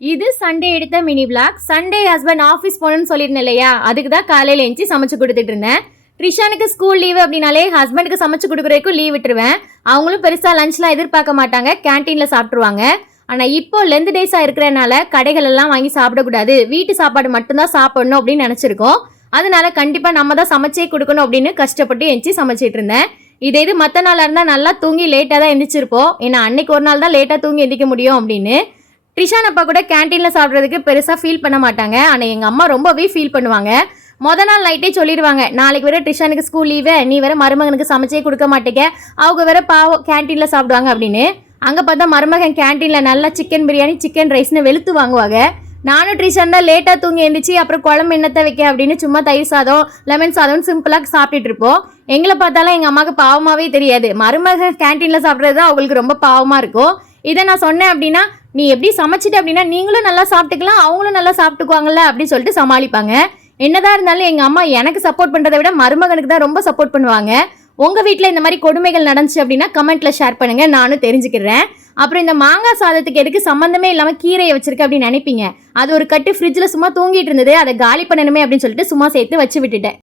இது சண்டே எடுத்த mini vlog. Sunday husband office போகணும்னு சொல்லியிருந்தேன் இல்லையா, அதுக்கு தான் காலையில் எழுந்துச்சி சமைச்சு கொடுத்துட்டு இருந்தேன். ட்ரிஷானுக்கு ஸ்கூல் லீவு அப்படின்னாலே ஹஸ்பண்டுக்கு சமைச்சு கொடுக்குறதுக்கும் லீவ் விட்டுருவேன். அவங்களும் பெருசாக லஞ்ச்லாம் எதிர்பார்க்க மாட்டாங்க, கேன்டீனில் சாப்பிட்ருவாங்க. ஆனால் இப்போ லென்த் டேஸாக இருக்கிறனால கடைகள் எல்லாம் வாங்கி சாப்பிடக்கூடாது, வீட்டு சாப்பாடு மட்டும்தான் சாப்பிடணும் அப்படின்னு நினச்சிருக்கோம். அதனால கண்டிப்பாக நம்ம தான் சமைச்சே கொடுக்கணும் அப்படின்னு கஷ்டப்பட்டு எழுந்துச்சி சமைச்சிட்டு இருந்தேன். இது மற்ற நாளாக இருந்தால் நல்லா தூங்கி லேட்டாக தான் எந்திரிச்சிருப்போம். ஏன்னா அன்னைக்கு ஒரு நாள் தான் லேட்டாக தூங்கி எந்திரிக்க முடியும் அப்படின்னு. ட்ரிஷான் அப்பா கூட கேன்டீனில் சாப்பிட்றதுக்கு பெருசாக ஃபீல் பண்ண மாட்டாங்க. ஆனால் எங்கள் அம்மா ரொம்பவே ஃபீல் பண்ணுவாங்க. மொதல் நாள் நைட்டே சொல்லிடுவாங்க, நாளைக்கு வேறு ட்ரிஷானுக்கு ஸ்கூல் லீவு, நீ வேறு மருமகனுக்கு சமைச்சே கொடுக்க மாட்டேங்க, அவங்க வேறு பாவம் கேன்டீனில் சாப்பிடுவாங்க அப்படின்னு. அங்கே பார்த்தா மருமகன் கேன்டீனில் நல்லா சிக்கன் பிரியாணி சிக்கன் ரைஸ்னு வெளுத்து வாங்குவாங்க. நானும் ட்ரிஷான் தான் லேட்டாக தூங்கி எழுந்திரிச்சு அப்புறம் குழம்பு என்னத்தை வைக்க அப்படின்னு சும்மா தயிர் சாதம் லெமன் சாதம்னு சிம்பிளாக சாப்பிட்டுட்டு இருப்போம். எங்களை பார்த்தாலும் எங்கள் அம்மாவுக்கு பாவமாகவே தெரியாது, மருமகன் கேன்டீனில் சாப்பிட்றது தான் அவங்களுக்கு ரொம்ப பாவமாக இருக்கும். இதை நான் சொன்னேன் அப்படின்னா, நீ எப்படி சமைச்சிட்டு அப்படின்னா நீங்களும் நல்லா சாப்பிட்டுக்கலாம், அவங்களும் நல்லா சாப்பிட்டுக்குவாங்கல்ல அப்படின்னு சொல்லிட்டு சமாளிப்பாங்க. என்னதான் இருந்தாலும் எங்கள் அம்மா எனக்கு சப்போர்ட் பண்ணுறதை விட மருமகனுக்கு தான் ரொம்ப சப்போர்ட் பண்ணுவாங்க. உங்கள் வீட்டில் இந்த மாதிரி கொடுமைகள் நடந்துச்சு அப்படின்னா கமெண்ட்டில் ஷேர் பண்ணுங்கள், நானும் தெரிஞ்சுக்கிறேன். அப்புறம் இந்த மாங்காய் சாதத்துக்கு எதுக்கு சம்மந்தமே இல்லாமல் கீரையை வச்சிருக்க அப்படின்னு நினைப்பீங்க. அது ஒரு கட்டு ஃப்ரிட்ஜில் சும்மா தூங்கிட்டு இருந்தது, அதை காலி பண்ணணுமே அப்படின்னு சொல்லிட்டு சும்மா சேர்த்து வச்சு விட்டுட்டேன்.